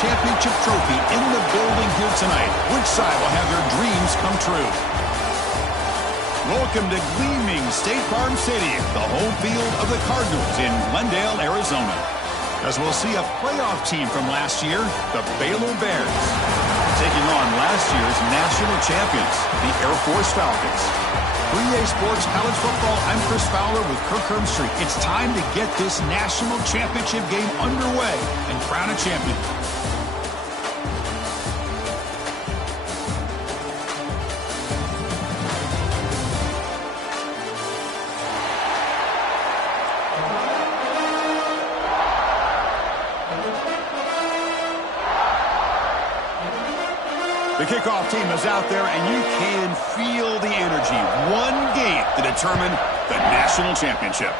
championship trophy in the building here tonight. Which side will have their dreams come true? Welcome to gleaming State Farm Stadium, the home field of the Cardinals in Glendale, Arizona. As we'll see a playoff team from last year, the Baylor Bears, taking on last year's national champions, the Air Force Falcons. For EA Sports College Football, I'm Chris Fowler with Kirk Herbstreit. It's time to get this national championship game underway and crown a champion. The kickoff team is out there, and you can feel the energy. One game to determine the national championship.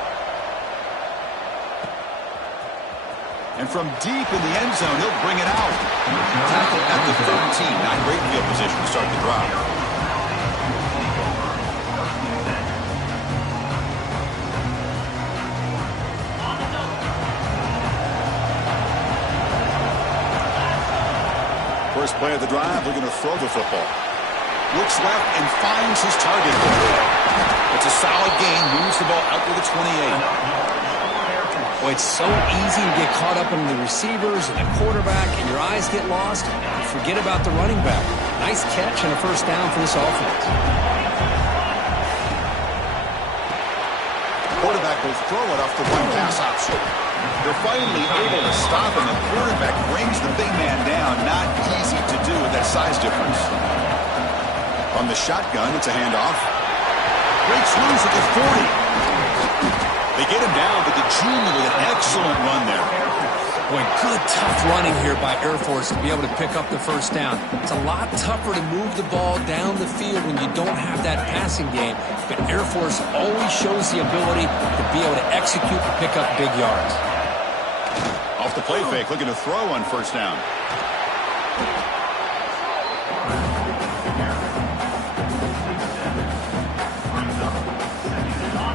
And from deep in the end zone, he'll bring it out. Tackle at the 13. Not great field position to start the drive. First play of the drive, we're going to throw the football. Looks left and finds his target. It's a solid gain, moves the ball out to the 28. Boy, it's so easy to get caught up in the receivers and the quarterback, and your eyes get lost. You forget about the running back. Nice catch and a first down for this offense. Quarterback will throw it off the one pass option. They're finally able to stop him. The quarterback brings the big man down. Not easy to do with that size difference. From the shotgun, it's a handoff. Breaks loose at the 40. They get him down, but the junior with an excellent run there. Boy, good tough running here by Air Force to be able to pick up the first down. It's a lot tougher to move the ball down the field when you don't have that passing game. But Air Force always shows the ability to be able to execute and pick up big yards. Off the play fake, looking to throw on first down.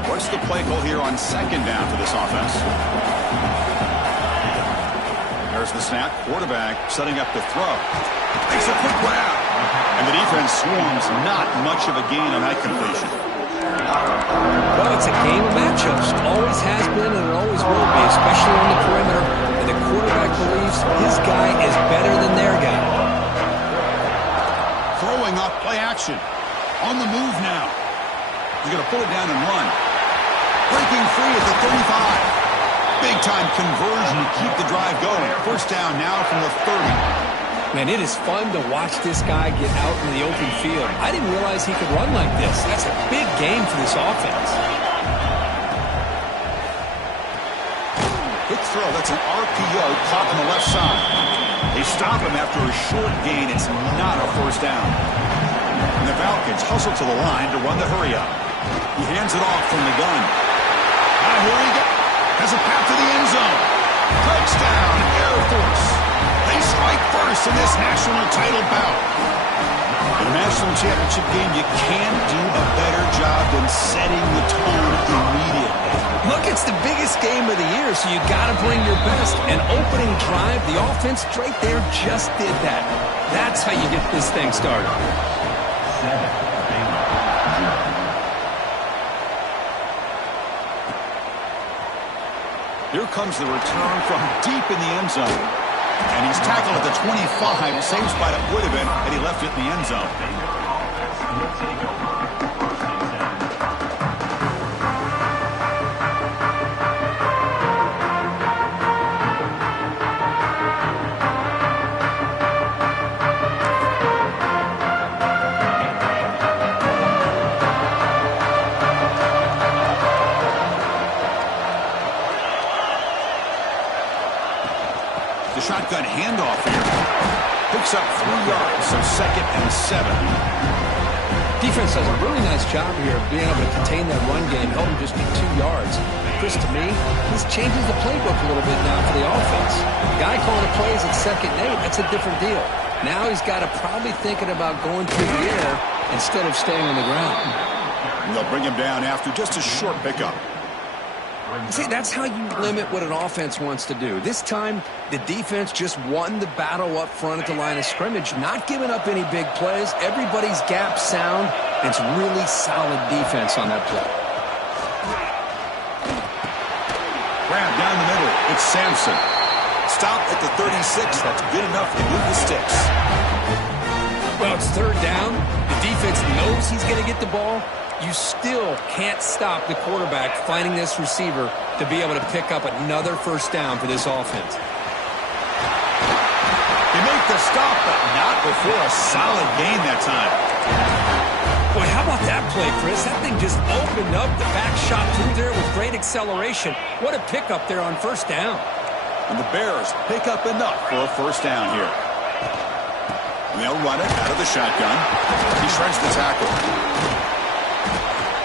What's the play call here on second down for this offense? There's the snap. Quarterback setting up the throw. Makes a quick grab. And the defense swarms. Not much of a gain on that completion. Well, it's a game of matchups. Always has been and it always will be, especially on the perimeter. And the quarterback believes his guy is better than their guy. Throwing off play action. On the move now. He's going to pull it down and run. Breaking free at the 35. Big-time conversion to keep the drive going. First down now from the 30. Man, it is fun to watch this guy get out in the open field. I didn't realize he could run like this. That's a big game for this offense. Quick throw. That's an RPO caught on the left side. They stop him after a short gain. It's not a first down. And the Falcons hustle to the line to run the hurry-up. He hands it off from the gun. Now here he goes. Has a path to the end zone. Touchdown, Air Force. They strike first in this national title bout. In a national championship game, you can't do a better job than setting the tone immediately. Look, it's the biggest game of the year, so you got to bring your best. An opening drive, the offense right there just did that. That's how you get this thing started. Here comes the return from deep in the end zone. And he's tackled at the 25. Same spot it would have been had he left it in the end zone. The shotgun handoff here. Picks up 3 yards, so 2nd and 7. Defense does a really nice job here of being able to contain that run game, help him just get 2 yards. Chris, to me, this changes the playbook a little bit now for the offense. The guy calling the plays at 2nd and 8, that's a different deal. Now he's got to probably thinking about going through the air instead of staying on the ground. And they'll bring him down after just a short pickup. See, that's how you limit what an offense wants to do. This time, the defense just won the battle up front at the line of scrimmage, not giving up any big plays. Everybody's gap sound. It's really solid defense on that play. Grab down the middle. It's Sampson. Stop at the 36. That's good enough to move the sticks. Well, it's third down. The defense knows he's going to get the ball. You still can't stop the quarterback finding this receiver to be able to pick up another first down for this offense. They make the stop, but not before a solid gain that time. Boy, how about that play, Chris? That thing just opened up. The back shot through there with great acceleration. What a pickup there on first down. And the Bears pick up enough for a first down here. And they'll run it out of the shotgun. He shreds the tackle.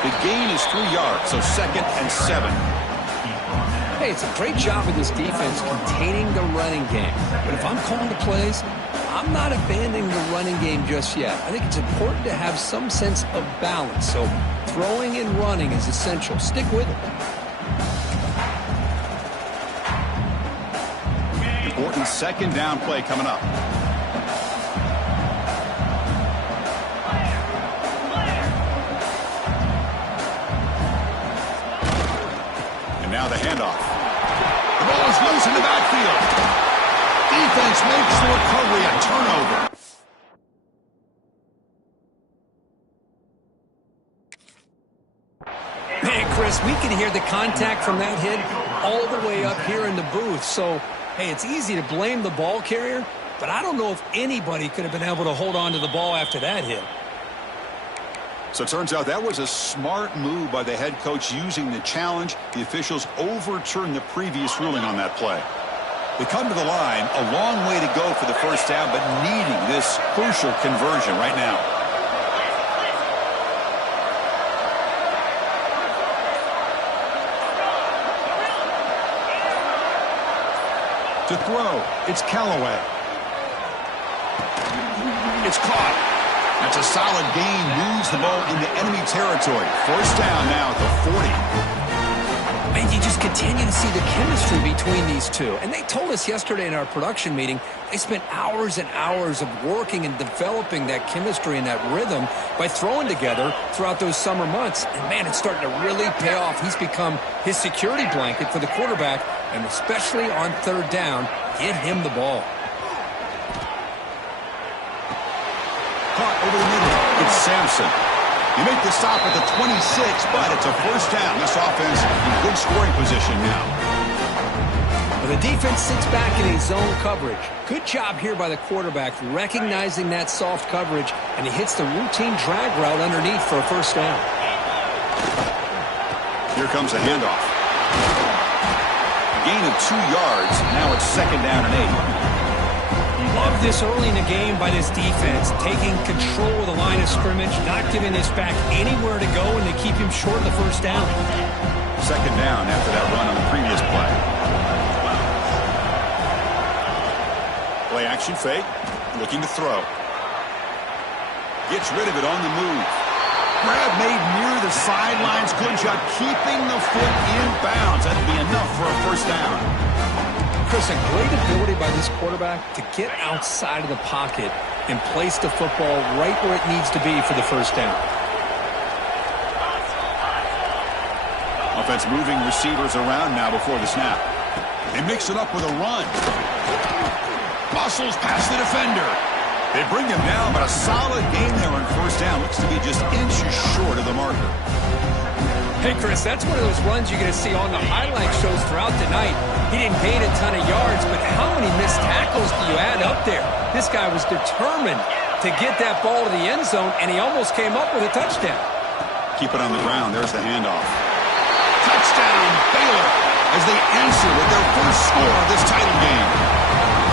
The gain is 3 yards, so 2nd and 7. Hey, it's a great job of this defense containing the running game. But if I'm calling the plays, I'm not abandoning the running game just yet. I think it's important to have some sense of balance. So throwing and running is essential. Stick with it. Important 2nd down play coming up. Now the handoff. The ball is loose in the backfield. Defense makes the recovery a turnover. Man, Chris, we can hear the contact from that hit all the way up here in the booth. So, hey, it's easy to blame the ball carrier, but I don't know if anybody could have been able to hold on to the ball after that hit. So it turns out that was a smart move by the head coach using the challenge. The officials overturned the previous ruling on that play. They come to the line, a long way to go for the first down, but needing this crucial conversion right now. To throw, it's Callaway. It's caught. That's a solid gain, moves the ball into enemy territory. First down now at the 40. And you just continue to see the chemistry between these two. And they told us yesterday in our production meeting, they spent hours and hours of working and developing that chemistry and that rhythm by throwing together throughout those summer months. And, man, it's starting to really pay off. He's become his security blanket for the quarterback, and especially on third down, get him the ball. Caught over the middle. It's Sampson. You make the stop at the 26, but it's a first down. This offense in good scoring position now. Well, the defense sits back in a zone coverage. Good job here by the quarterback recognizing that soft coverage, and he hits the routine drag route underneath for a first down. Here comes the handoff. A gain of 2 yards. Now it's 2nd down and 8. Love this early in the game by this defense, taking control of the line of scrimmage, not giving this back anywhere to go, and they keep him short of the first down. 2nd down after that run on the previous play. Play action fake, looking to throw. Gets rid of it on the move. Grab made near the sidelines. Good job keeping the foot in bounds. That'll be enough for a first down. Chris, a great ability by this quarterback to get outside of the pocket and place the football right where it needs to be for the first down. Offense moving receivers around now before the snap. They mix it up with a run. Muscles past the defender. They bring him down, but a solid gain there on first down. Looks to be just inches short of the marker. Hey, Chris, that's one of those runs you're going to see on the highlight shows throughout the night. He didn't gain a ton of yards, but how many missed tackles do you add up there? This guy was determined to get that ball to the end zone, and he almost came up with a touchdown. Keep it on the ground. There's the handoff. Touchdown, Baylor, as they answer with their first score of this title game.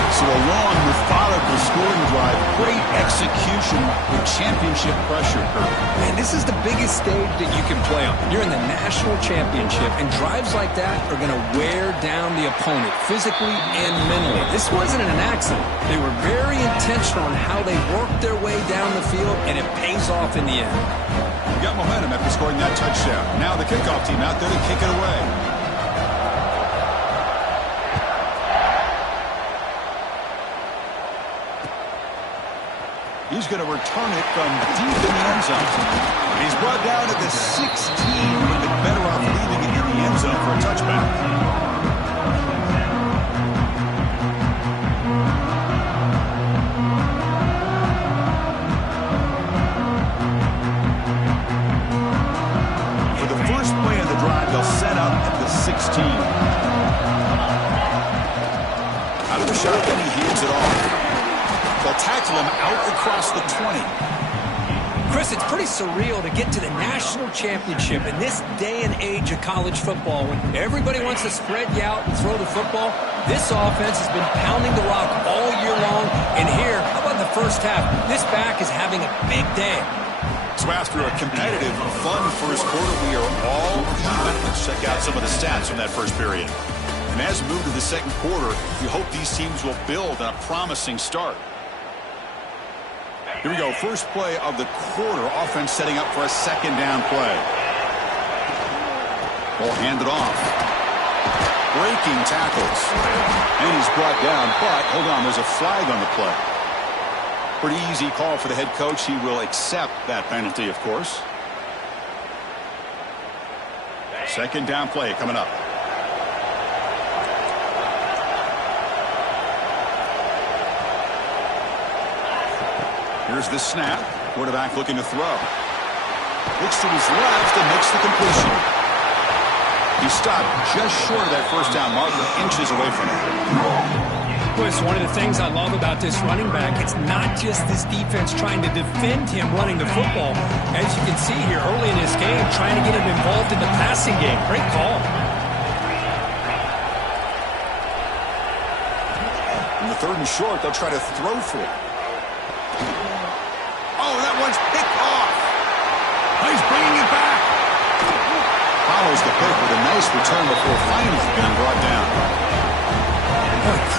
So a long, methodical scoring drive. Great execution with championship pressure, Kirk. Man, this is the biggest stage that you can play on. You're in the national championship, and drives like that are going to wear down the opponent physically and mentally. This wasn't an accident. They were very intentional on how they worked their way down the field, and it pays off in the end. Got momentum after scoring that touchdown. Now the kickoff team out there to kick it away. He's going to return it from deep in the end zone. And he's brought down at the 16. Would have been better off leaving it in the end zone for a touchback. They'll set up at the 16. Out of the shotgun, he hands it off. They'll tackle him out across the 20. Chris, it's pretty surreal to get to the national championship in this day and age of college football when everybody wants to spread you out and throw the football. This offense has been pounding the rock all year long. And here, how about the first half? This back is having a big day. So after a competitive, fun first quarter, we are all even. Let's check out some of the stats from that first period. And as we move to the second quarter, we hope these teams will build on a promising start. Here we go. First play of the quarter. Offense setting up for a second down play. Ball handed off. Breaking tackles. And he's brought down, but hold on, there's a flag on the play. Pretty easy call for the head coach. He will accept that penalty, of course. Second down play coming up. Here's the snap. Quarterback looking to throw. Looks to his left and makes the completion. He stopped just short of that first down marker, inches away from it. Chris, one of the things I love about this running back, it's not just this defense trying to defend him running the football. As you can see here early in this game, trying to get him involved in the passing game. Great call. In the third and short, they'll try to throw for it. Oh, that one's picked off. He's bringing it back. Follows the pick with a nice return before finally being brought down.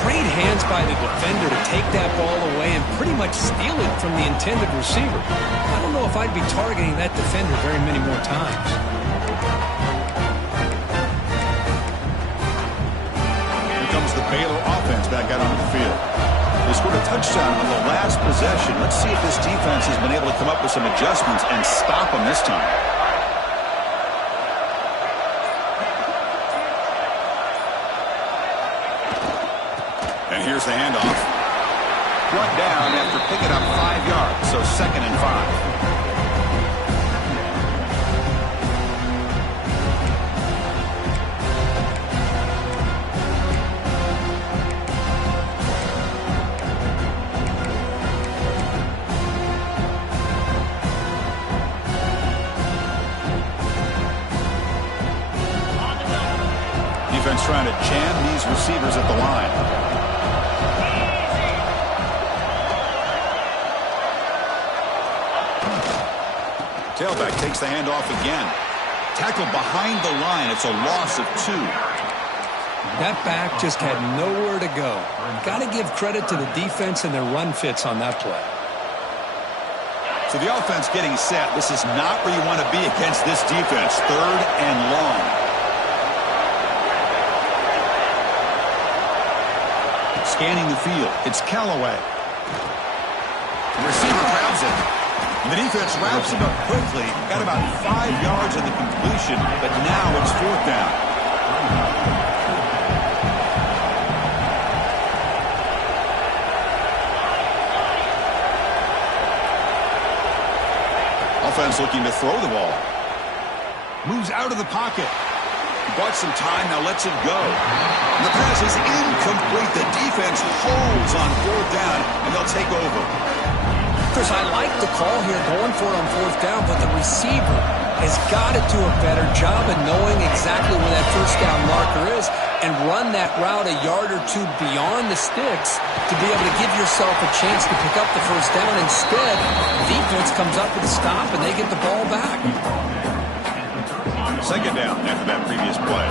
Great hands by the defender to take that ball away and pretty much steal it from the intended receiver. I don't know if I'd be targeting that defender very many more times. Here comes the Baylor offense back out onto the field. They scored a touchdown on the last possession. Let's see if this defense has been able to come up with some adjustments and stop them this time. Here's the handoff. Brought down after picking up 5 yards, so second and 5. Defense trying to jam these receivers at the line. Tailback takes the handoff again. Tackled behind the line. It's a loss of 2. That back just had nowhere to go. Got to give credit to the defense and their run fits on that play. So the offense getting set. This is not where you want to be against this defense. Third and long. Scanning the field. It's Callaway. The receiver grabs it. And the defense wraps him up quickly. Got about 5 yards of the completion, but now it's fourth down. Offense looking to throw the ball. Moves out of the pocket. Bought some time, now lets it go. And the pass is incomplete. The defense holds on fourth down, and they'll take over. Chris, I like the call here, going for it on fourth down, but the receiver has got to do a better job of knowing exactly where that first down marker is and run that route a yard or two beyond the sticks to be able to give yourself a chance to pick up the first down. Instead, the defense comes up with a stop, and they get the ball back. Second down after that previous play.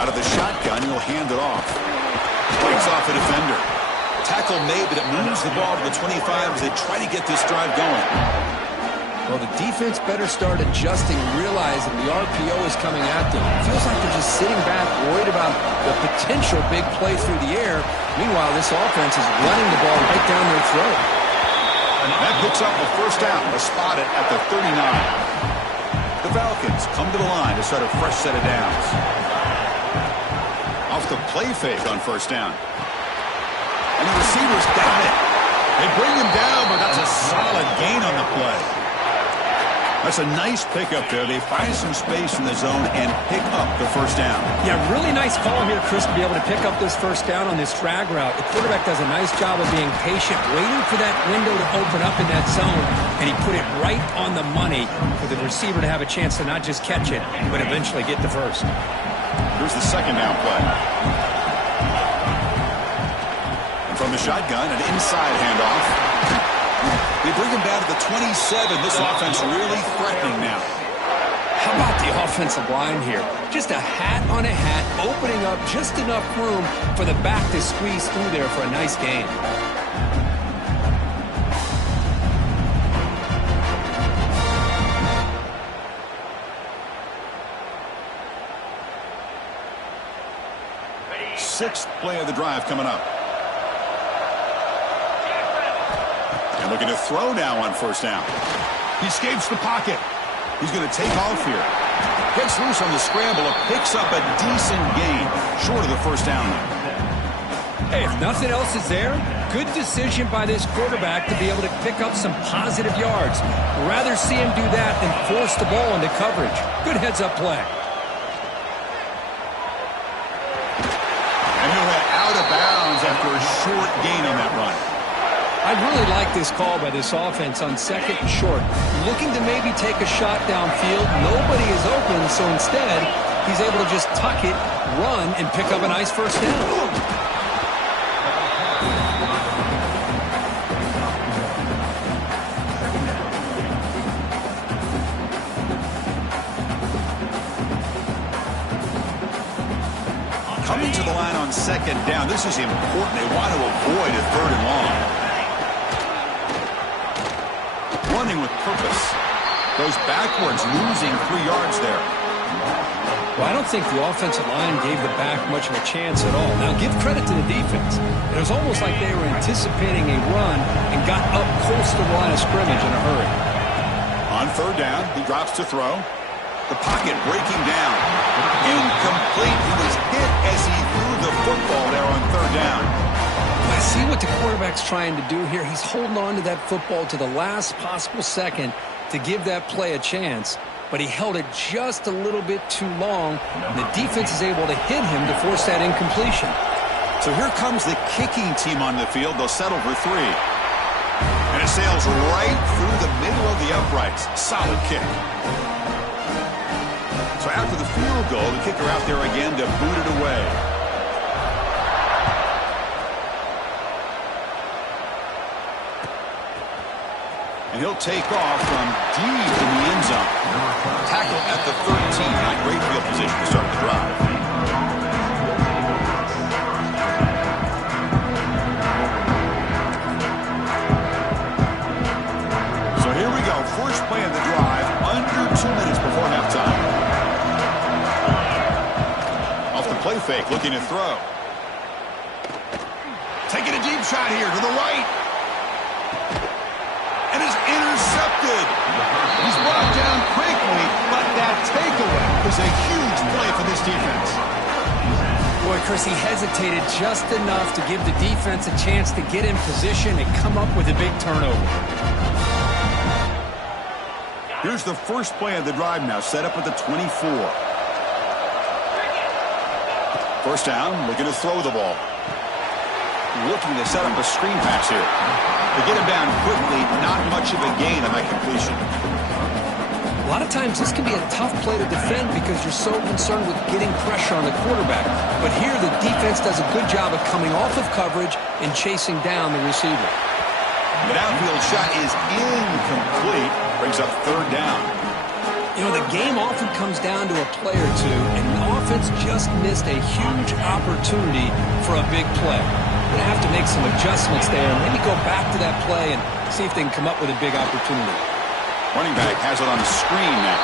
Out of the shotgun, he'll hand it off. Breaks off a defender. Tackle made, but it moves the ball to the 25 as they try to get this drive going. Well, the defense better start adjusting, realizing the RPO is coming at them. It feels like they're just sitting back, worried about the potential big play through the air. Meanwhile, this offense is running the ball right down their throat. That picks up a first down. A spot it at the 39. The Falcons come to the line to start a fresh set of downs. Off the play fake on first down. And the receivers got it. They bring him down, but that's a solid gain on the play. That's a nice pickup there. They find some space in the zone and pick up the first down. Yeah, really nice call here, Chris, to be able to pick up this first down on this drag route. The quarterback does a nice job of being patient, waiting for that window to open up in that zone, and he put it right on the money for the receiver to have a chance to not just catch it, but eventually get the first. Here's the second down play. And from the shotgun, an inside handoff. They bring him down to the 27. This offense really threatening now. How about the offensive line here? Just a hat on a hat, opening up just enough room for the back to squeeze through there for a nice gain. Sixth play of the drive coming up. And looking to throw now on first down. He escapes the pocket. He's going to take off here. Gets loose on the scramble. Picks up a decent gain. Short of the first down. Hey, if nothing else is there, good decision by this quarterback to be able to pick up some positive yards. Rather see him do that than force the ball into coverage. Good heads-up play. And he'll head out of bounds after a short gain on that run. I really like this call by this offense on second and short. Looking to maybe take a shot downfield. Nobody is open, so instead, he's able to just tuck it, run, and pick up a nice first down. Coming to the line on second down. This is important. They want to avoid a third and long. Running with purpose. Goes backwards, losing 3 yards there. Well, I don't think the offensive line gave the back much of a chance at all. Now, give credit to the defense. It was almost like they were anticipating a run and got up close to the line of scrimmage in a hurry. On third down, he drops to throw. The pocket breaking down. Incomplete. He was hit as he threw the football there on third down. I see what the quarterback's trying to do here. He's holding on to that football to the last possible second to give that play a chance. But he held it just a little bit too long, and the defense is able to hit him to force that incompletion. So here comes the kicking team on the field. They'll settle for 3. And it sails right through the middle of the uprights. Solid kick. So after the field goal, the kicker out there again to boot it away. And he'll take off from deep in the end zone. Tackle at the 13. Not great field position to start the drive. So here we go. First play of the drive. Under 2 minutes before halftime. Off the play fake. Looking to throw. Taking a deep shot here to the right. And is intercepted. He's brought down quickly, but that takeaway is a huge play for this defense. Boy, Chris, he hesitated just enough to give the defense a chance to get in position and come up with a big turnover. Here's the first play of the drive now, set up at the 24. First down, looking to throw the ball. Looking to set up a screen pass here. To get him down quickly, not much of a gain on that completion. A lot of times this can be a tough play to defend because you're so concerned with getting pressure on the quarterback. But here the defense does a good job of coming off of coverage and chasing down the receiver. The downfield shot is incomplete. Brings up third down. You know, the game often comes down to a play or two, and the offense just missed a huge opportunity for a big play. Going to have to make some adjustments there and maybe go back to that play and see if they can come up with a big opportunity. Running back has it on the screen now.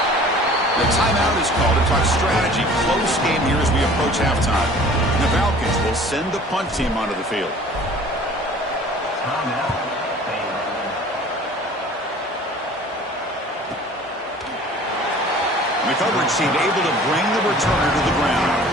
The timeout is called to talk strategy. Close game here as we approach halftime. And the Falcons will send the punt team onto the field. The coverage team able to bring the returner to the ground.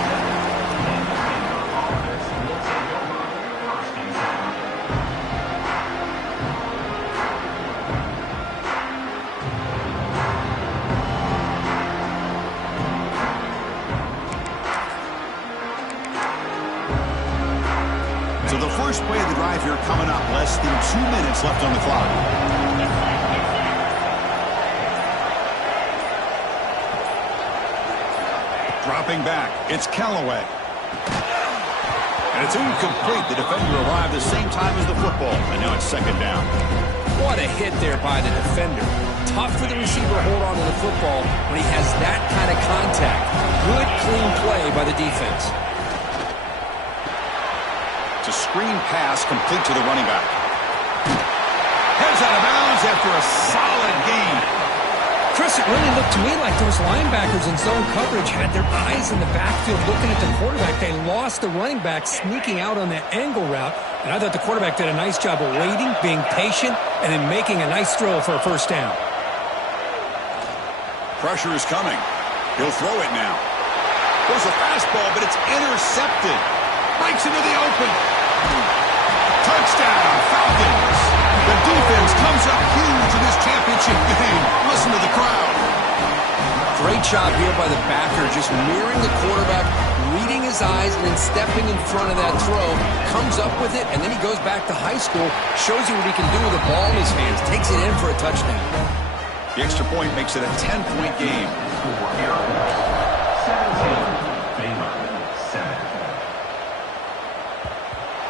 So the first play of the drive here coming up, less than 2 minutes left on the clock. Dropping back, it's Callaway. And it's incomplete. The defender arrived the same time as the football, and now it's second down. What a hit there by the defender. Tough for the receiver to hold on to the football when he has that kind of contact. Good, clean play by the defense. It's a screen pass complete to the running back. Heads out of bounds after a solid gain. Chris, it really looked to me like those linebackers in zone coverage had their eyes in the backfield looking at the quarterback. They lost the running back sneaking out on that angle route. And I thought the quarterback did a nice job of waiting, being patient, and then making a nice throw for a first down. Pressure is coming. He'll throw it now. There's a fastball, but it's intercepted. Breaks into the open. Touchdown, Falcons. The defense comes up huge in this championship game. Listen to the crowd. Great job here by the backer, just mirroring the quarterback, reading his eyes, and then stepping in front of that throw. Comes up with it, and then he goes back to high school, shows you what he can do with the ball in his hands, takes it in for a touchdown. The extra point makes it a 10-point game.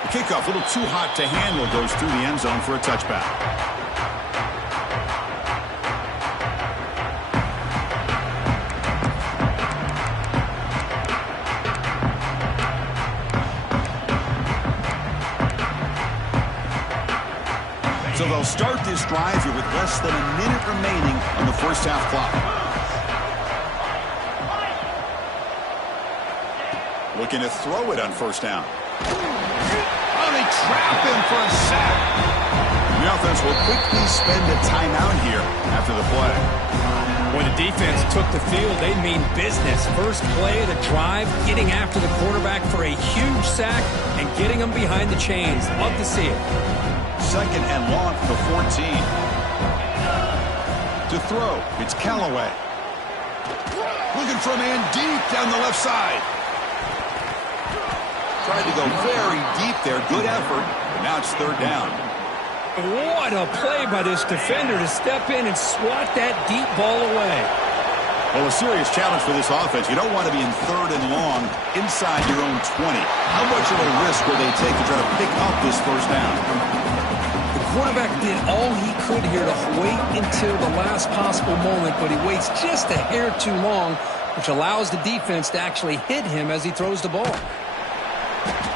The kickoff, a little too hot to handle, goes through the end zone for a touchback. So they'll start this drive here with less than a minute remaining on the first half clock. Looking to throw it on first down. Oh, they trap him for a sack. The offense will quickly spend a timeout here after the play. When the defense took the field, they mean business. First play of the drive, getting after the quarterback for a huge sack and getting him behind the chains. Love to see it. Second and long for the 14. To throw, it's Callaway. Looking for a man deep down the left side. Tried to go very deep there. Good effort. But now it's third down. What a play by this defender to step in and swat that deep ball away. Well, a serious challenge for this offense. You don't want to be in third and long inside your own 20. How much of a risk will they take to try to pick up this first down? The quarterback did all he could here to wait until the last possible moment, but he waits just a hair too long, which allows the defense to actually hit him as he throws the ball.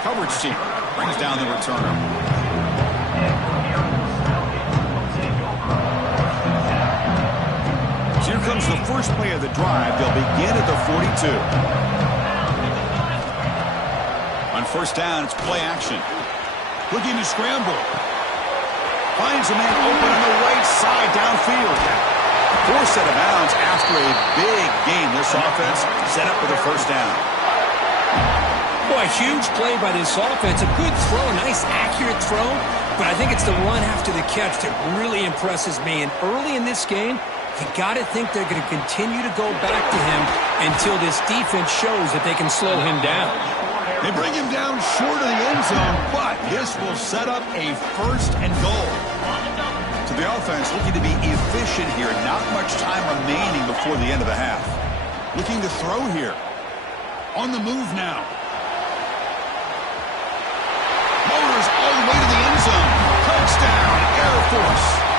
Coverage team brings down the returner. So here comes the first play of the drive. They'll begin at the 42. On first down, it's play action. Looking to scramble. Finds a man open on the right side downfield. Forced out of bounds after a big gain. This offense set up for the first down. Boy, huge play by this offense. A good throw, a nice accurate throw. But I think it's the run after the catch that really impresses me. And early in this game, you got to think they're going to continue to go back to him until this defense shows that they can slow him down. They bring him down short of the end zone, but this will set up a first and goal. So the offense looking to be efficient here. Not much time remaining before the end of the half. Looking to throw here. On the move now. Motors all the way to the end zone. Touchdown, Air Force.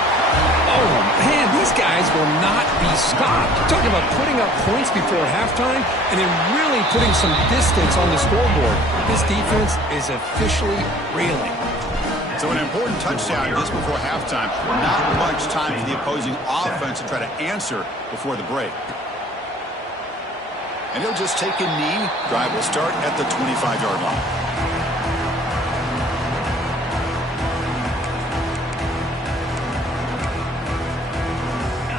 Oh, man, these guys will not be stopped. Talking about putting up points before halftime and then really putting some distance on the scoreboard. This defense is officially reeling. So an important touchdown just before halftime. Not much time for the opposing offense to try to answer before the break. And he'll just take a knee. Drive will start at the 25-yard line.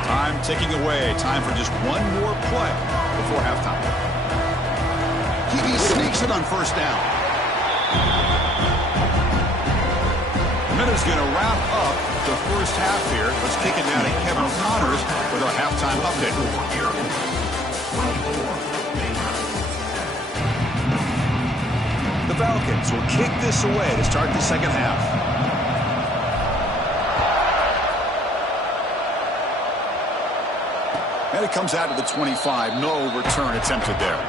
Time ticking away. Time for just one more play before halftime. He sneaks it on first down. Minute's going to wrap up the first half here. Let's kick it down to Kevin Connors with our halftime update. The Falcons will kick this away to start the second half. And it comes out to the 25. No return attempted there.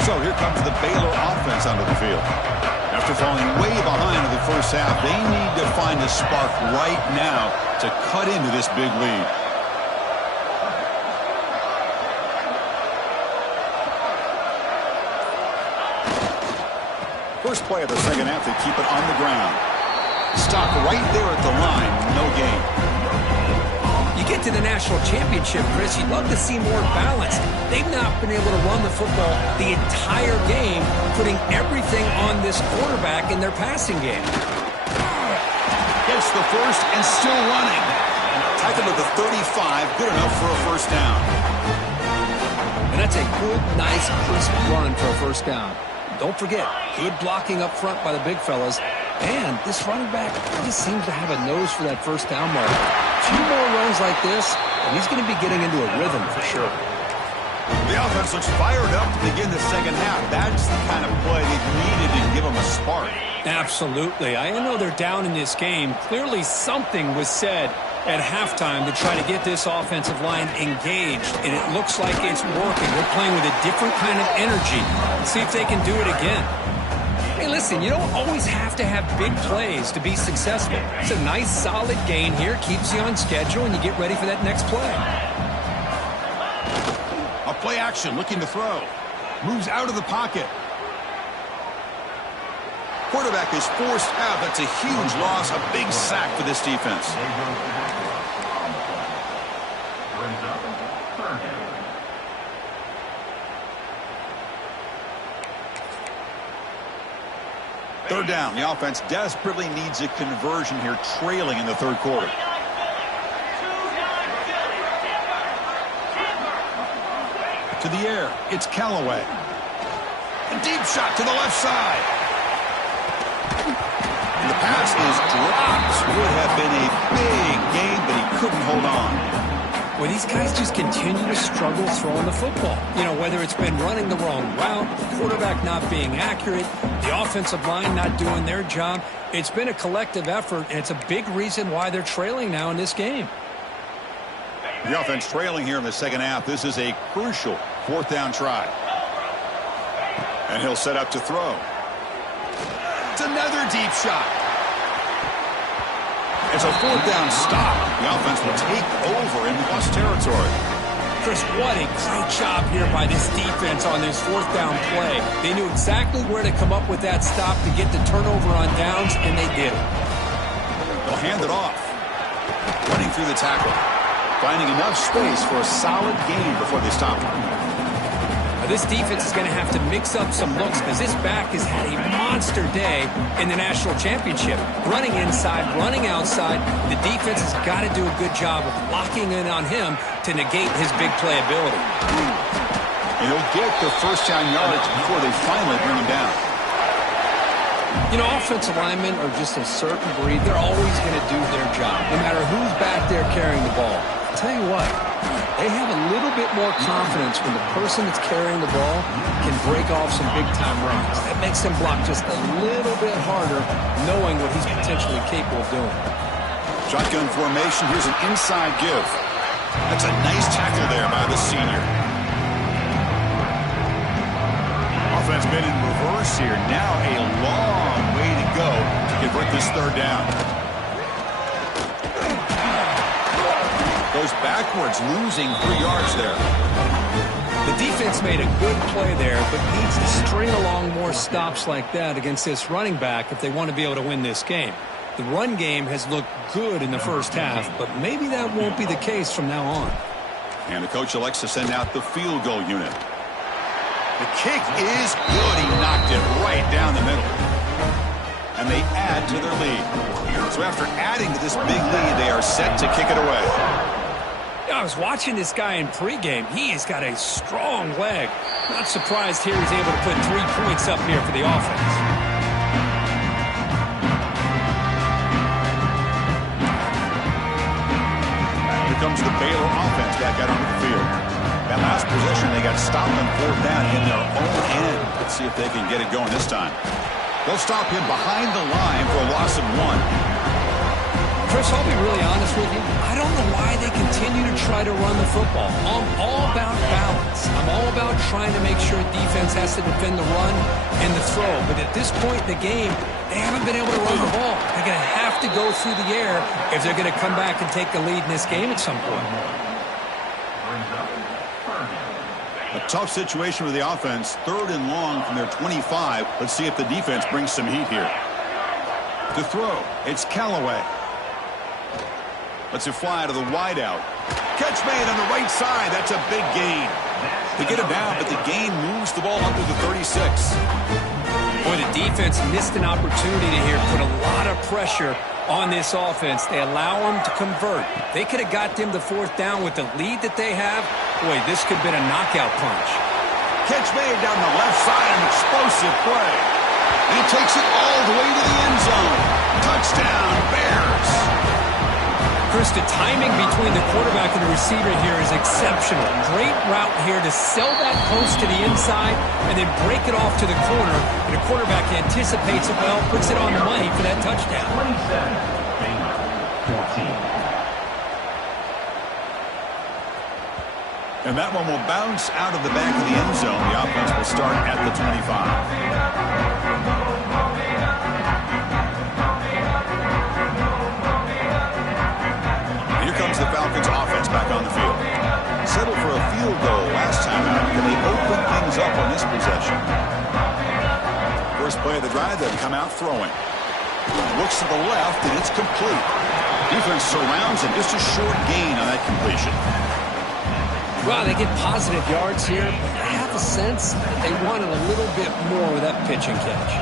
So here comes the Baylor offense onto the field. After falling way behind in the first half, they need to find a spark right now to cut into this big lead. First play of the second half, they keep it on the ground. Stop right there at the line, no gain. You get to the national championship, Chris, you'd love to see more balance. They've not been able to run the football the entire game, putting everything on this quarterback in their passing game. Gets the first and still running. Tackled at the 35, good enough for a first down. And that's a good, nice, crisp run for a first down. Don't forget, good blocking up front by the big fellas. And this running back just seems to have a nose for that first down mark. A few more runs like this, and he's going to be getting into a rhythm for sure. The offense looks fired up to begin the second half. That's the kind of play they needed to give them a spark. Absolutely. I know they're down in this game. Clearly something was said at halftime to try to get this offensive line engaged, and it looks like it's working. They're playing with a different kind of energy. Let's see if they can do it again. Hey, listen, you don't always have to have big plays to be successful. It's a nice, solid gain here, keeps you on schedule, and you get ready for that next play. A play action, looking to throw. Moves out of the pocket. Quarterback is forced out. That's a huge loss, a big sack for this defense. Third down. The offense desperately needs a conversion here, trailing in the third quarter. To the air, it's Callaway. A deep shot to the left side. And the pass is dropped. Would have been a big gain, but he couldn't hold on. Well, these guys just continue to struggle throwing the football. You know, whether it's been running the wrong route, the quarterback not being accurate, the offensive line not doing their job. It's been a collective effort, and it's a big reason why they're trailing now in this game. The offense trailing here in the second half. This is a crucial fourth down try. And he'll set up to throw. It's another deep shot. It's a fourth down stop. The offense will take over in lost territory. Chris, what a great job here by this defense on this fourth down play. They knew exactly where to come up with that stop to get the turnover on downs, and they did it. They'll hand it off. Running through the tackle. Finding enough space for a solid gain before they stop him. Now, this defense is going to have to mix up some looks because this back has had a monster day in the national championship. Running inside, running outside. The defense has got to do a good job of locking in on him to negate his big play ability. And he'll get the first down yards before they finally bring him down. You know, offensive linemen are just a certain breed. They're always going to do their job, no matter who's back there carrying the ball. I'll tell you what, they have a little bit more confidence when the person that's carrying the ball can break off some big-time runs. That makes them block just a little bit harder, knowing what he's potentially capable of doing. Shotgun formation. Here's an inside give. That's a nice tackle there by the senior. Offense been in reverse here. Now a long way to go to convert this third down. Goes backwards, losing 3 yards there. The defense made a good play there, but needs to string along more stops like that against this running back if they want to be able to win this game. The run game has looked good in the first half, but maybe that won't be the case from now on. And the coach elects to send out the field goal unit. The kick is good. He knocked it right down the middle. And they add to their lead. So after adding to this big lead, they are set to kick it away. I was watching this guy in pregame. He has got a strong leg. Not surprised here he's able to put 3 points up here for the offense. Here comes the Baylor offense back out onto the field. That last possession, they got stopped on 4th down in their own end. Let's see if they can get it going this time. They'll stop him behind the line for a loss of 1. Chris, I'll be really honest with you. I don't know why they continue to try to run the football. I'm all about balance. I'm all about trying to make sure defense has to defend the run and the throw. But at this point in the game, they haven't been able to run the ball. They're going to have to go through the air if they're going to come back and take the lead in this game at some point. A tough situation with the offense. 3rd and long from their 25. Let's see if the defense brings some heat here. To throw, it's Callaway. Lets it fly to the wideout. Catch made on the right side. That's a big gain. They get him down, but the gain moves the ball up to the 36. Boy, the defense missed an opportunity here to put a lot of pressure on this offense. They allow them to convert. They could have got them the 4th down with the lead that they have. Boy, this could have been a knockout punch. Catch made down the left side. An explosive play. He takes it all the way to the end zone. Touchdown, Bears. Chris, the timing between the quarterback and the receiver here is exceptional. Great route here to sell that post to the inside and then break it off to the corner. And the quarterback anticipates it well, puts it on the money for that touchdown. 27-14. And that one will bounce out of the back of the end zone. The offense will start at the 25. The Falcons offense back on the field. Settled for a field goal last time out. Can they open things up on this possession? First play of the drive, they'll come out throwing. Looks to the left, and it's complete. Defense surrounds him. Just a short gain on that completion. Well, they get positive yards here, but I have a sense that they wanted a little bit more with that pitch and catch.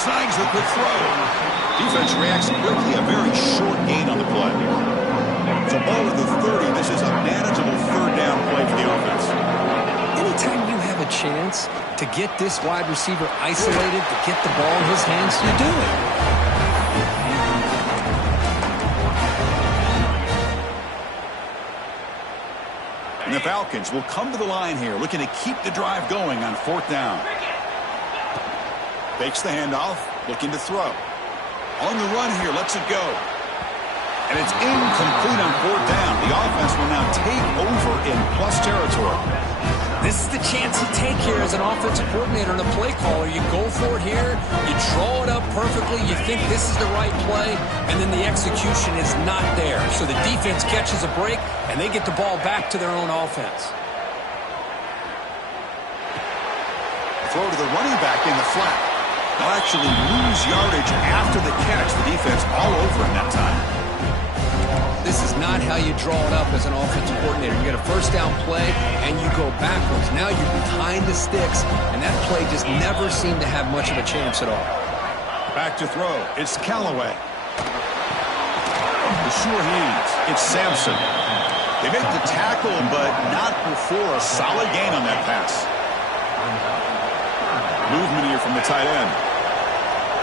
Signs the quick throw. Defense reacts quickly, a very short gain on the play. So ball at the 30, this is a manageable 3rd down play for the offense. Anytime you have a chance to get this wide receiver isolated, to get the ball in his hands, you do it. And the Falcons will come to the line here, looking to keep the drive going on 4th down. Fakes the handoff, looking to throw. On the run here, lets it go. And it's incomplete on 4th down. The offense will now take over in plus territory. This is the chance you take here as an offensive coordinator and a play caller. You go for it here, you draw it up perfectly, you think this is the right play, and then the execution is not there. So the defense catches a break, and they get the ball back to their own offense. Throw to the running back in the flat. They'll actually lose yardage after the catch. The defense all over him that time. This is not how you draw it up as an offensive coordinator. You get a 1st down play, and you go backwards. Now you're behind the sticks, and that play just never seemed to have much of a chance at all. Back to throw. It's Callaway. The sure hands. It's Sampson. They make the tackle, but not before a solid gain on that pass. Movement here from the tight end.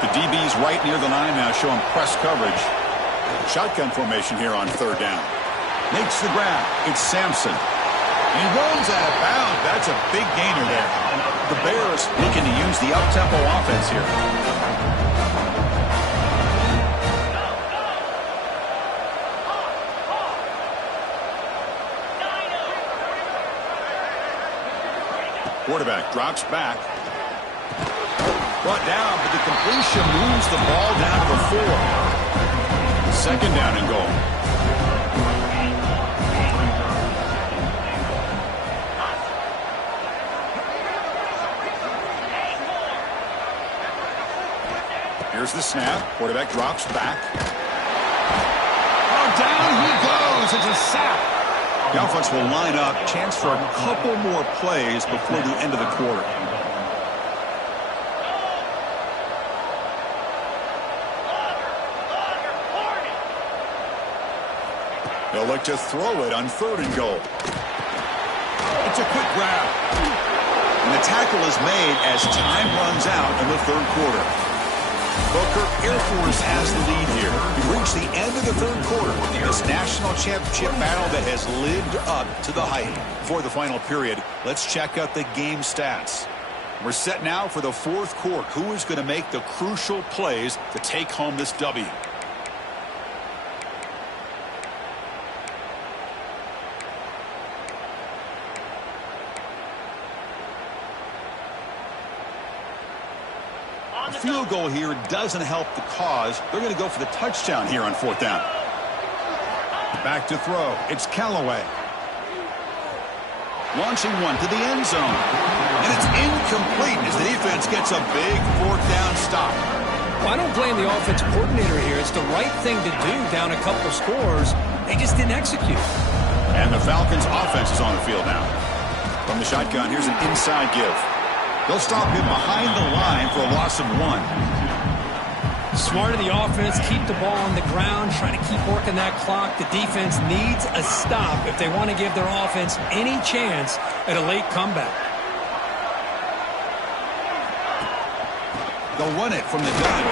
The DB's right near the line now, showing press coverage. Shotgun formation here on 3rd down. Makes the grab. It's Sampson. He runs out of bounds. That's a big gainer there. The Bears looking to use the up-tempo offense here. Quarterback drops back. Brought down, but the completion moves the ball down to the 4. 2nd down and goal. Here's the snap. Quarterback drops back. Oh, down he goes. It's a sack. The offense will line up. Chance for a couple more plays before the end of the quarter. They'll look to throw it on 3rd and goal. It's a quick grab. And the tackle is made as time runs out in the 3rd quarter. Booker, Air Force has the lead here. We've reached the end of the 3rd quarter. This national championship battle that has lived up to the hype. For the final period, let's check out the game stats. We're set now for the 4th quarter. Who is going to make the crucial plays to take home this W? Field goal here doesn't help the cause. They're going to go for the touchdown here on 4th down. Back to throw. It's Callaway. Launching one to the end zone. And it's incomplete as the defense gets a big 4th down stop. Well, I don't blame the offense coordinator here. It's the right thing to do down a couple scores. They just didn't execute. And the Falcons offense is on the field now. From the shotgun, here's an inside give. They'll stop him behind the line for a loss of 1. Smart of the offense, keep the ball on the ground, trying to keep working that clock. The defense needs a stop if they want to give their offense any chance at a late comeback. They'll run it from the gun.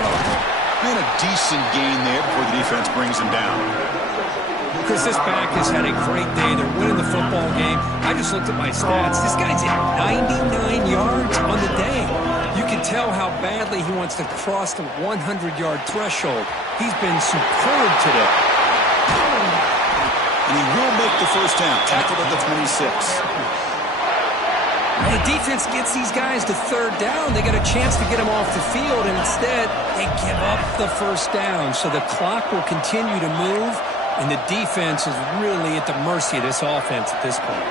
And a decent gain there before the defense brings him down. Chris, this back has had a great day. They're winning the football game. I just looked at my stats. This guy's hit 99 yards on the day. You can tell how badly he wants to cross the 100-yard threshold. He's been superb today. And he will make the 1st down. Tackled at the 26. When the defense gets these guys to 3rd down, they get a chance to get them off the field, and instead they give up the 1st down. So the clock will continue to move. And the defense is really at the mercy of this offense at this point.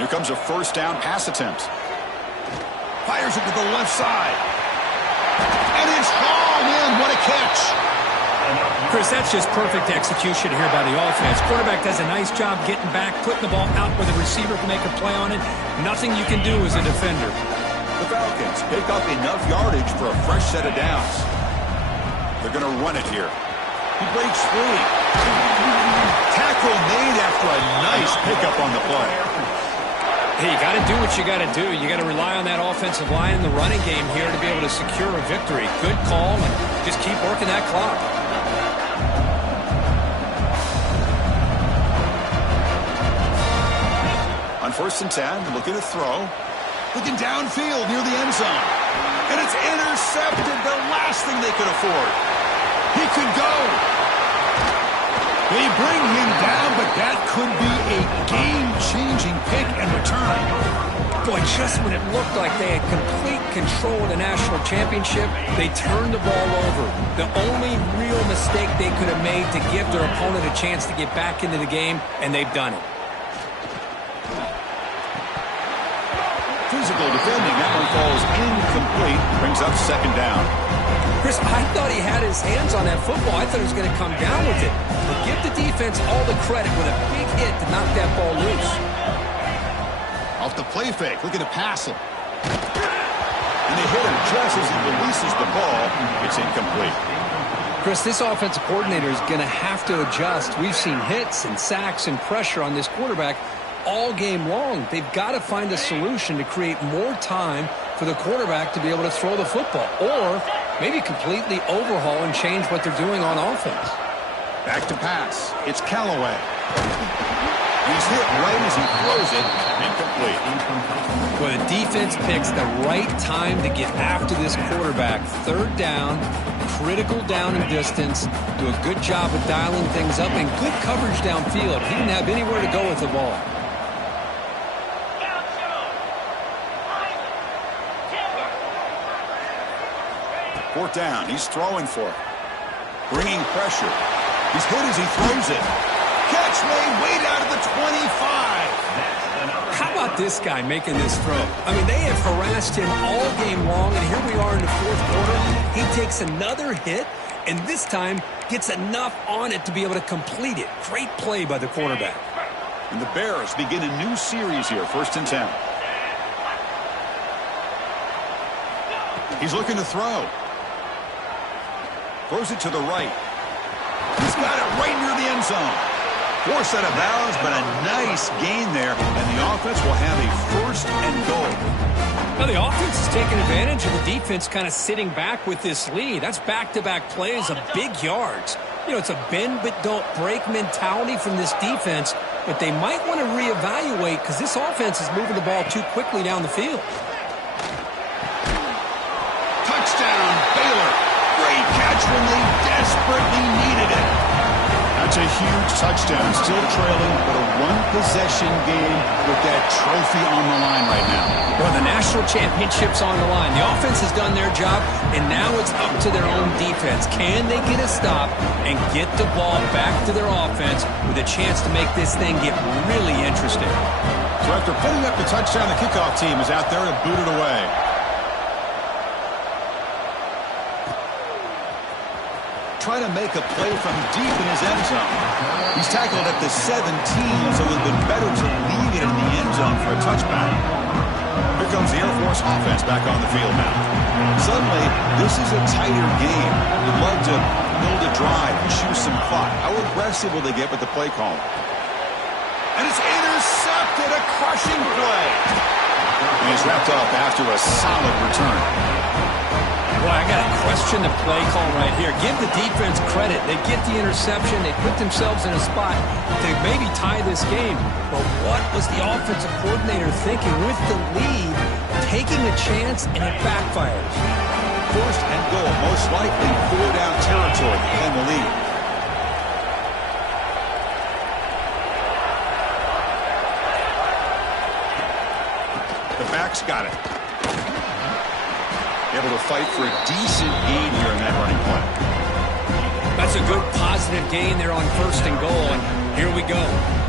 Here comes a 1st down pass attempt. Fires it to the left side. And it's hauled in. What a catch. Chris, that's just perfect execution here by the offense. Quarterback does a nice job getting back, putting the ball out where the receiver can make a play on it. Nothing you can do as a defender. The Falcons pick up enough yardage for a fresh set of downs. They're going to run it here. He breaks free. Tackle made after a nice pickup on the play. Hey, you got to do what you got to do. You got to rely on that offensive line in the running game here to be able to secure a victory. Good call, and just keep working that clock. On 1st and 10, looking to throw. Looking downfield near the end zone. And it's intercepted, the last thing they could afford. He could go. They bring him down, but that could be a game-changing pick and return. Boy, just when it looked like they had complete control of the national championship, they turned the ball over. The only real mistake they could have made to give their opponent a chance to get back into the game, and they've done it. Physical defending, that one falls incomplete, brings up 2nd down. Chris, I thought he had his hands on that football. I thought he was going to come down with it. But give the defense all the credit with a big hit to knock that ball loose. Off the play fake, looking to pass him. And they hit him just as he releases the ball. It's incomplete. Chris, this offensive coordinator is going to have to adjust. We've seen hits and sacks and pressure on this quarterback all game long. They've got to find a solution to create more time for the quarterback to be able to throw the football, or maybe completely overhaul and change what they're doing on offense. Back to pass. It's Callaway. He's hit right as he throws it. Incomplete. Well, the defense picks the right time to get after this quarterback. 3rd down, critical down and distance. Do a good job of dialing things up, and good coverage downfield. He didn't have anywhere to go with the ball. Fourth down. He's throwing for it. Bringing pressure. He's hit as he throws it. Catch made way down to the 25. How about this guy making this throw? I mean, they have harassed him all game long, and here we are in the fourth quarter. He takes another hit, and this time gets enough on it to be able to complete it. Great play by the quarterback. And the Bears begin a new series here, 1st and 10. He's looking to throw. Throws it to the right. He's got it right near the end zone. Forced out of bounds, but a nice gain there, and the offense will have a 1st and goal. Now the offense is taking advantage of the defense kind of sitting back with this lead. That's back-to-back plays of big yards. You know, it's a bend but don't break mentality from this defense, but they might want to reevaluate because this offense is moving the ball too quickly down the field. Touchdown, Baylor. Great catch when they desperately needed it. That's a huge touchdown. Still trailing, but a one-possession game with that trophy on the line right now. Well, the national championship's on the line. The offense has done their job, and now it's up to their own defense. Can they get a stop and get the ball back to their offense with a chance to make this thing get really interesting? So after putting up the touchdown, the kickoff team is out there to boot it away. Trying to make a play from deep in his end zone. He's tackled at the 17, so it would have been better to leave it in the end zone for a touchback. Here comes the Air Force offense back on the field now. Suddenly, this is a tighter game. You'd love to build a drive and choose some clock. How aggressive will they get with the play call? And it's intercepted, a crushing play. And he's wrapped up after a solid return. Boy, I got to question the play call right here. Give the defense credit. They get the interception. They put themselves in a spot to maybe tie this game. But what was the offensive coordinator thinking with the lead, taking a chance, and it backfires? 1st and goal, most likely 4-down territory in the lead. The back's got it. Able to fight for a decent gain here in that running play. That's a good positive gain there on 1st and goal, and here we go.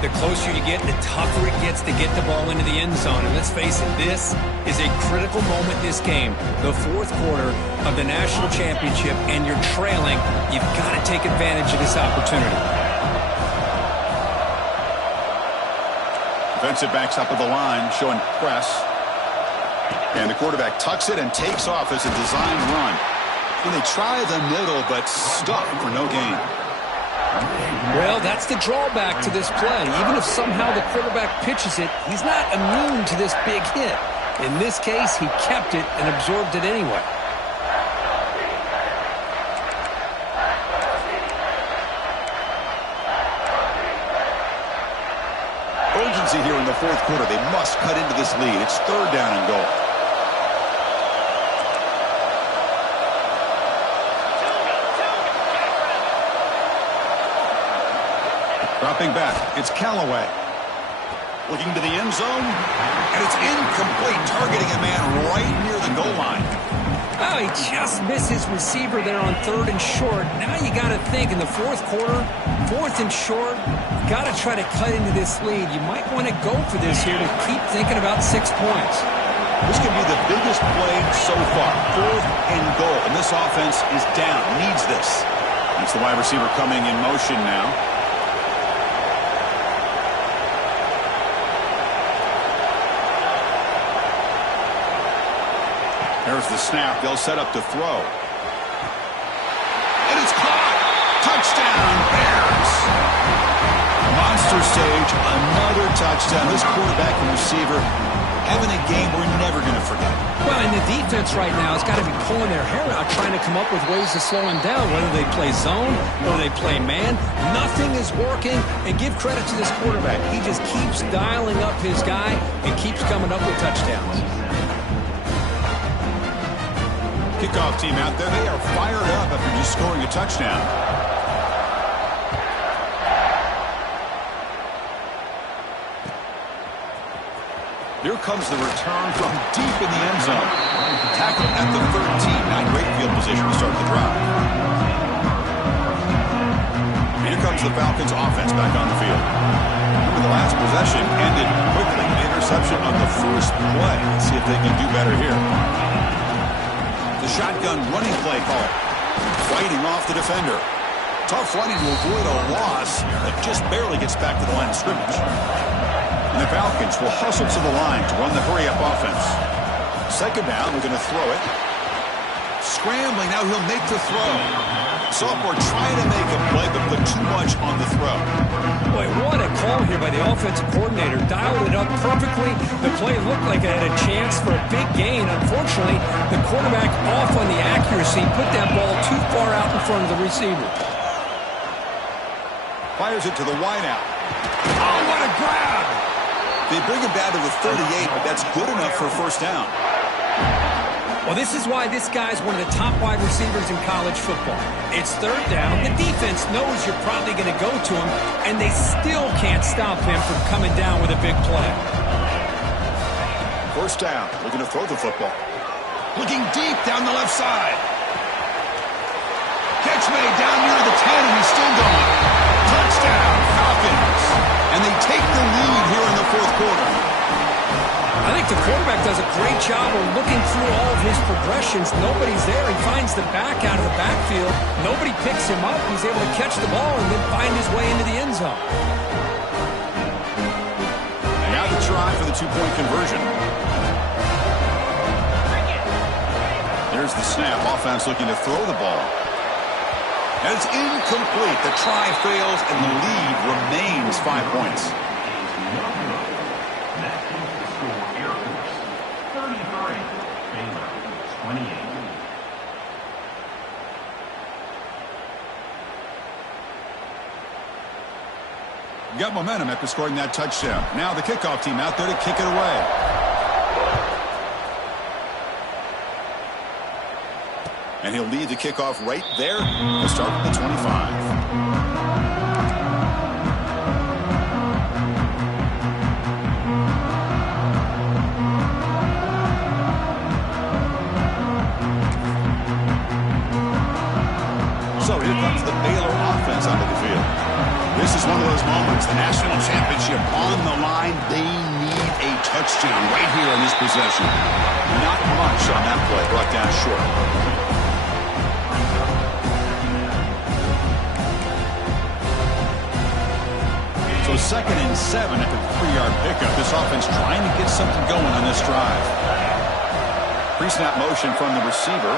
The closer you get, the tougher it gets to get the ball into the end zone. And let's face it, this is a critical moment in this game. The 4th quarter of the national championship, and you're trailing. You've got to take advantage of this opportunity. Defensive backs up at the line, showing press. And the quarterback tucks it and takes off as a design run. And they try the middle, but stuck for no gain. Well, that's the drawback to this play. Even if somehow the quarterback pitches it, he's not immune to this big hit. In this case, he kept it and absorbed it anyway. Urgency here in the 4th quarter. They must cut into this lead. It's 3rd down and goal. Dropping back, it's Callaway. Looking to the end zone, and it's incomplete, targeting a man right near the goal line. Oh, he just missed his receiver there on 3rd and short. Now you got to think in the 4th quarter, 4th and short, got to try to cut into this lead. You might want to go for this here to keep thinking about 6 points. This could be the biggest play so far. 4th and goal, and this offense is down, needs this. That's the wide receiver coming in motion now. There's the snap. They'll set up to throw. And it's caught. Touchdown, Bears. Monster stage, another touchdown. This quarterback and receiver having a game we're never going to forget. Well, and the defense right now has got to be pulling their hair out, trying to come up with ways to slow him down, whether they play zone or they play man. Nothing is working, and give credit to this quarterback. He just keeps dialing up his guy and keeps coming up with touchdowns. Kickoff team out there, they are fired up after just scoring a touchdown. Here comes the return from deep in the end zone. Tackled at the 13. Not great field position to start the drive. Here comes the Falcons offense back on the field. Remember, the last possession ended quickly. Interception. interception on the first play. Let's see if they can do better here. The shotgun running play call. Fighting off the defender. Tough running to avoid a loss, but just barely gets back to the line of scrimmage. And the Falcons will hustle to the line to run the hurry-up offense. Second down, we're going to throw it. Scrambling, now he'll make the throw. Sophomore trying to make a play, but put too much on the throw. Boy, what a call here by the offensive coordinator. Dialed it up perfectly. The play looked like it had a chance for a big gain. Unfortunately, the quarterback off on the accuracy, put that ball too far out in front of the receiver. Fires it to the wideout. Oh, what a grab! They bring him down to the 38, but that's good enough for a first down. Well, this is why this guy's one of the top wide receivers in college football. It's third down. The defense knows you're probably going to go to him, and they still can't stop him from coming down with a big play. First down. We're going to throw the football. Looking deep down the left side. Catch made down near the 10, and he's still going. Touchdown, Falcons. And they take the lead here in the fourth quarter. I think the quarterback does a great job of looking through all of his progressions. Nobody's there. He finds the back out of the backfield. Nobody picks him up. He's able to catch the ball and then find his way into the end zone. And now the try for the two-point conversion. Here's the snap. Offense looking to throw the ball. And it's incomplete. The try fails, and the lead remains 5 points. Got momentum after scoring that touchdown. Now the kickoff team out there to kick it away. And he'll lead the kickoff right there. He'll start at the 25. So here comes the Baylor offense onto the field. This is one of those moments, the national championship on the line. They need a touchdown right here in this possession. Not much on that play, brought down short. So 2nd and 7 at the 3-yard pickup. This offense trying to get something going on this drive. Pre-snap motion from the receiver.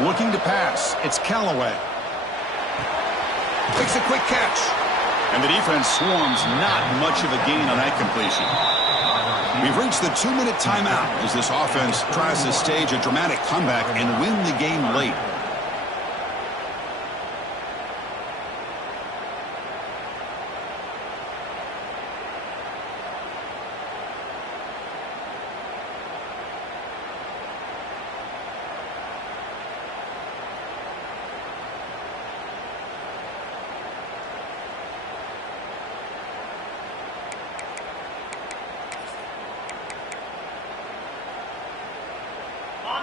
Looking to pass. It's Callaway. Takes a quick catch. And the defense swarms, not much of a gain on that completion. We've reached the 2-minute timeout as this offense tries to stage a dramatic comeback and win the game late.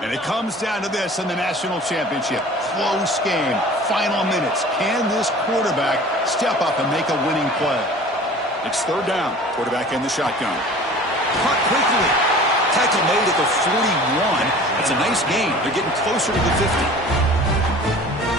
And it comes down to this in the national championship. Close game. Final minutes. Can this quarterback step up and make a winning play? It's third down. Quarterback in the shotgun. Caught quickly. Tackle made at the 41. That's a nice gain. They're getting closer to the 50.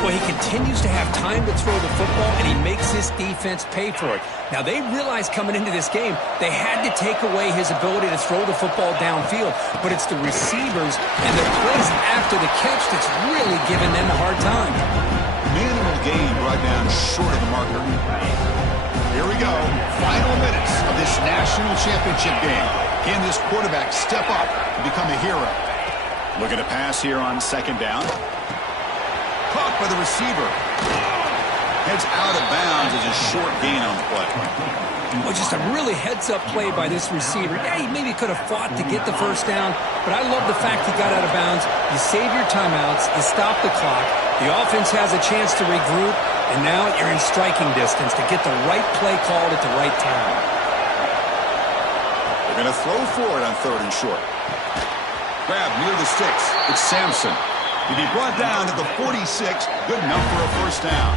Well, he continues to have time to throw the football, and he makes his defense pay for it. Now, they realized coming into this game they had to take away his ability to throw the football downfield, but it's the receivers and the plays after the catch that's really giving them a hard time. Minimal gain brought down short of the marker. Here we go. Final minutes of this national championship game. Can this quarterback step up and become a hero? Looking to pass here on second down. Caught by the receiver. Heads out of bounds as a short gain on the play. Well, just a really heads-up play by this receiver. Yeah, he maybe could have fought to get the first down, but I love the fact he got out of bounds. You save your timeouts. You stop the clock. The offense has a chance to regroup, and now you're in striking distance to get the right play called at the right time. They're going to throw for it on third and short. Grab near the sticks. It's Sampson. He'll be brought down to the 46. Good enough for a first down.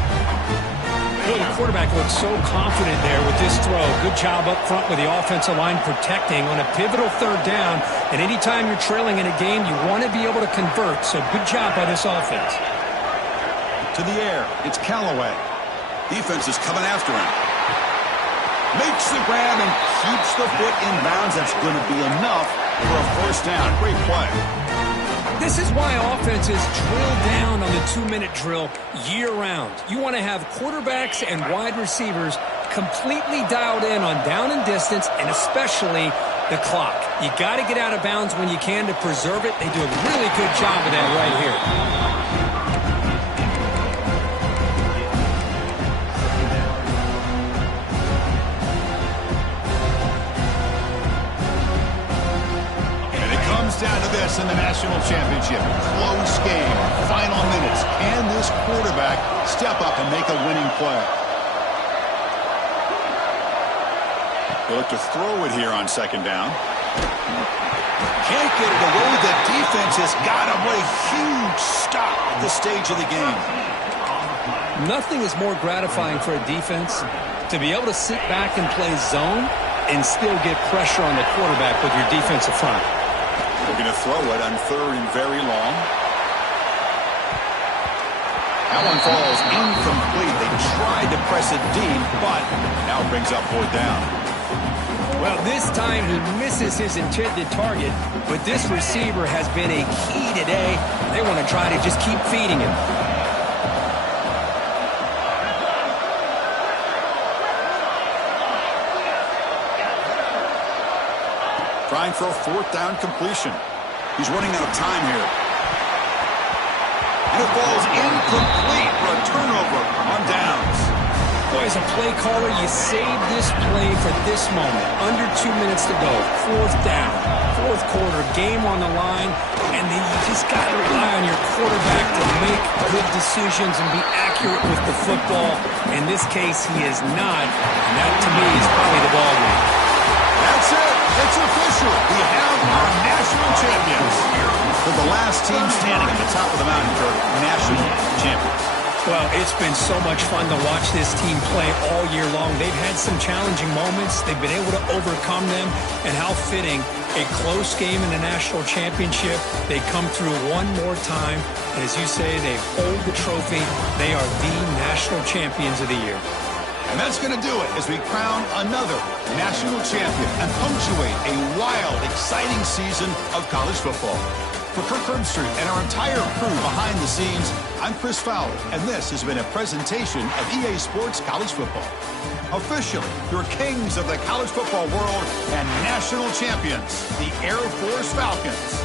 Well, the quarterback looks so confident there with this throw. Good job up front with the offensive line protecting on a pivotal third down. And anytime you're trailing in a game, you want to be able to convert. So good job by this offense. To the air, it's Callaway. Defense is coming after him. Makes the grab and keeps the foot in bounds. That's going to be enough for a first down. Great play. This is why offenses drill down on the 2-minute drill year-round. You want to have quarterbacks and wide receivers completely dialed in on down and distance, and especially the clock. You got to get out of bounds when you can to preserve it. They do a really good job of that right here. Down to this in the national championship. Close game. Final minutes. Can this quarterback step up and make a winning play? They look to throw it here on second down. Can't get it away. The defense has got him. What a huge stop at this stage of the game. Nothing is more gratifying for a defense to be able to sit back and play zone and still get pressure on the quarterback with your defensive front. They're going to throw it on third and very long. That one falls incomplete. They tried to press it deep, but now it brings up fourth down. Well, this time he misses his intended target, but this receiver has been a key today. They want to try to just keep feeding him. Trying for a fourth down completion. He's running out of time here. And it falls incomplete for a turnover on downs. Boy, as a play caller, you save this play for this moment. Under 2 minutes to go. Fourth down. Fourth quarter. Game on the line. And then you just got to rely on your quarterback to make good decisions and be accurate with the football. In this case, he is not. And that, to me, is probably the ball game. That's it. It's official. We have our national champions. They're the last team standing at the top of the mountain for national champions. Well, it's been so much fun to watch this team play all year long. They've had some challenging moments. They've been able to overcome them. And how fitting, a close game in the national championship. They come through one more time. And as you say, they hold the trophy. They are the national champions of the year. And that's going to do it as we crown another national champion and punctuate a wild, exciting season of college football. For Kirk Herbstreit and our entire crew behind the scenes, I'm Chris Fowler, and this has been a presentation of EA Sports College Football. Officially, your kings of the college football world and national champions, the Air Force Falcons.